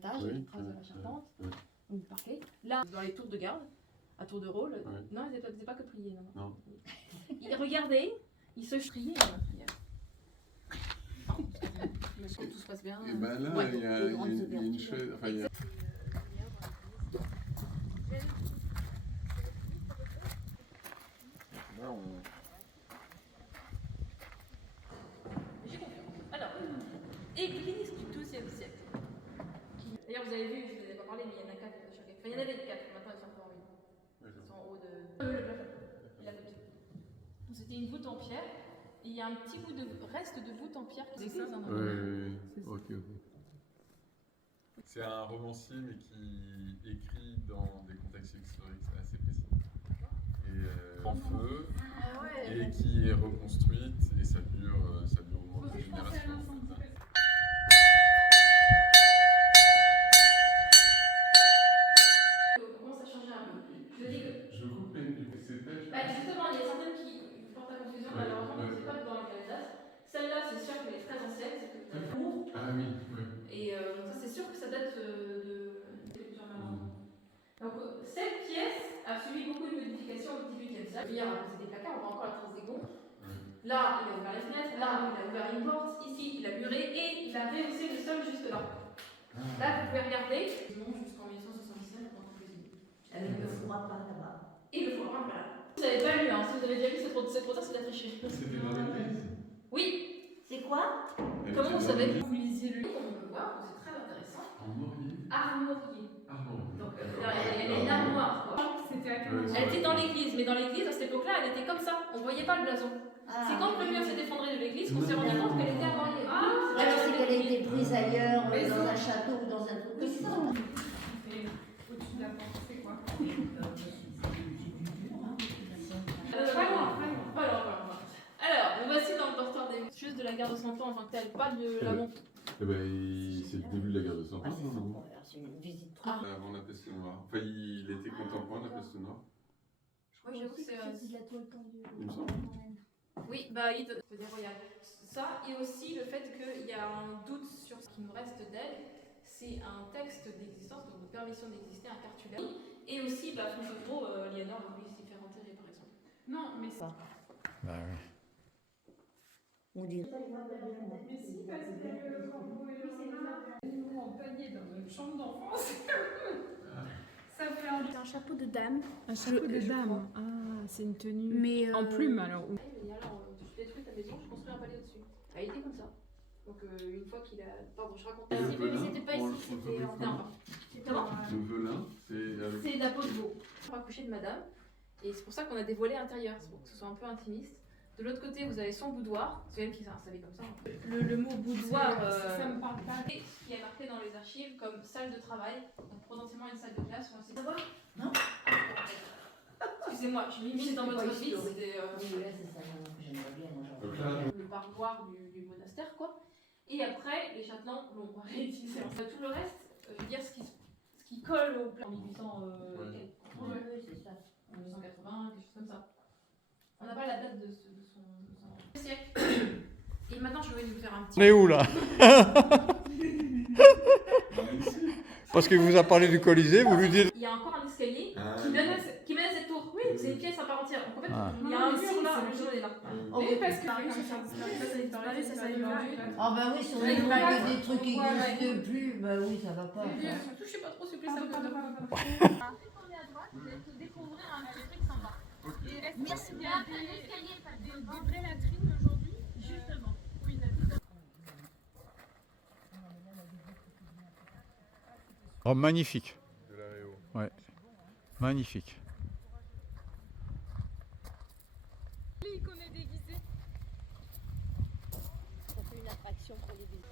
étage, les traces de la charpente, donc du parquet. Là, dans les tours de garde, à tour de rôle, non, ils n'étaient pas que pliés, non. Ils regardaient, ils se criaient. Tout se passe bien. Et ben là, il y a une chaise. Enfin, il y a... Là, on... Alors, église du XIIe siècle. D'ailleurs, vous avez vu, je ne vous ai pas parlé, mais il y en a 4 sur chaque. Enfin, il y en avait 4, maintenant ils sont encore 8. Ils sont en haut de. Le plafond. La voûte. Donc, c'était une voûte en pierre. Et il y a un petit bout de reste de voûte en pierre qui existe dans Oui, ok. C'est un romancier, mais qui écrit dans des contextes historiques assez précis. Et en feu, et qui est reconstruite, et ça dure au moins deux générations. En fait. Comment ça change un peu. Je dis que. Je coupe, mais c'est pêche. Justement, il y a certaines qui portent à confusion, malheureusement, mais c'est pas dans le Calaidas. Celle-là, c'est sûr qu'elle est très ancienne, c'est que vous avez l'amour. Ah oui, oui. Et ça, c'est sûr que ça date de culture malheureusement. Donc, cette pièce a subi beaucoup de modifications au XVIIIe siècle. Hier, on a posé des placards, on voit encore la trace des gonds. Là, il a ouvert les fenêtres, là, il a ouvert une porte, ici, il a muré et il a rehaussé le sol juste là. Là, vous pouvez regarder. Non, jusqu'en 1877, en tant que cuisine. Avec le four à pain là-bas. Et le four à pain, voilà. Vous n'avez pas lu, hein. Si vous avez déjà lu, c'est trop tard, c'est de la tricher. C'était dans l'église. Oui. C'est quoi? Comment vous savez que vous lisiez le livre, comme on peut voir, c'est très intéressant. Armorier. Armorier. Armorier. Donc, elle est une armoire, quoi. Elle était dans l'église, mais dans l'église, à cette époque-là, elle était comme ça. On ne voyait pas le blason. C'est quand le mur s'est effondré de l'église qu'on s'est rendu compte qu'elle était armoriée. Alors c'est qu'elle a été prise ailleurs, dans un château ou dans un truc comme ça. Au-dessus de la porte, c'est quoi? Pas loin. Alors, nous voici dans le dortoir des juste de la garde de 100 ans en tant que telle, pas de la montre. Eh ben, c'est le début de la guerre de 100 ans, non? C'est une visite. Avant la peste noire. Enfin, il était contemporain de la peste noire. Oui, j'avoue que c'est. de la toile tendue. Il me semble. Oui, bah, il faut dire, regarde. Ça, et aussi le fait qu'il y a un doute sur ce qui nous reste d'elle, c'est un texte d'existence, donc de permission d'exister, un cartulaire. Et aussi, bah, Fontevraud, Liénor a voulu s'y faire enterrer, par exemple. Non, mais Pas. Bah oui. On dit. Mais si, parce que le corbeau et nous en panier dans notre chambre d'enfance. Ça fait C'est un chapeau de dame. un chapeau de dame. Ah, c'est une tenue. Mais En plume alors. Et alors, je détruis ta maison, je construis un palais au-dessus. Elle était comme ça. Donc, une fois qu'il a. Pardon, je raconte. Le Mais velin, c'était pas on ici, le c'était en. fabrique Non, comment? Le velin, c'est... C'est de la peau de veau. On va coucher de madame. Et c'est pour ça qu'on a des volets intérieurs, c'est pour que ce soit un peu intimiste. De l'autre côté, vous avez son boudoir. C'est elle qui s'est installée comme ça. Le mot boudoir, Ça me parle pas. ce qui est marqué dans les archives comme salle de travail, donc potentiellement une salle de classe. On sait savoir. Non. Excusez-moi, je m'immisce dans votre vie. C'était Oui, là c'est ça, j'aimerais bien. Donc là, le parloir du monastère, quoi. Et après, les châtelains l'ont réutilisé. Tout le reste, je veux dire, ce qui colle au plan 1800, Oui, c'est ça. 1980, quelque chose comme ça. On n'a pas la date de son siècle. Et maintenant, je vais vous faire un petit. On est où là? Parce qu'il vous a parlé du Colisée, vous lui dites. Il y a encore un escalier Ah. qui mène à cette tour. Oui, c'est une pièce à part entière. Donc en fait, Ah. il y a un mur là, le jaune est là. Oui, parce que Ah bah oui, si on dit pas que des trucs qui n'existent plus, bah oui, ça va pas. Surtout, je sais pas trop ce que ça veut dire. Dès qu'on est à droite, vous allez découvrir un petit truc sympa. Merci bien. Des vraies latrines aujourd'hui, justement. Oui, Oh, magnifique. de la Réo. Ouais. Magnifique. qu'on est déguisé. Ça fait une attraction pour les visiteurs.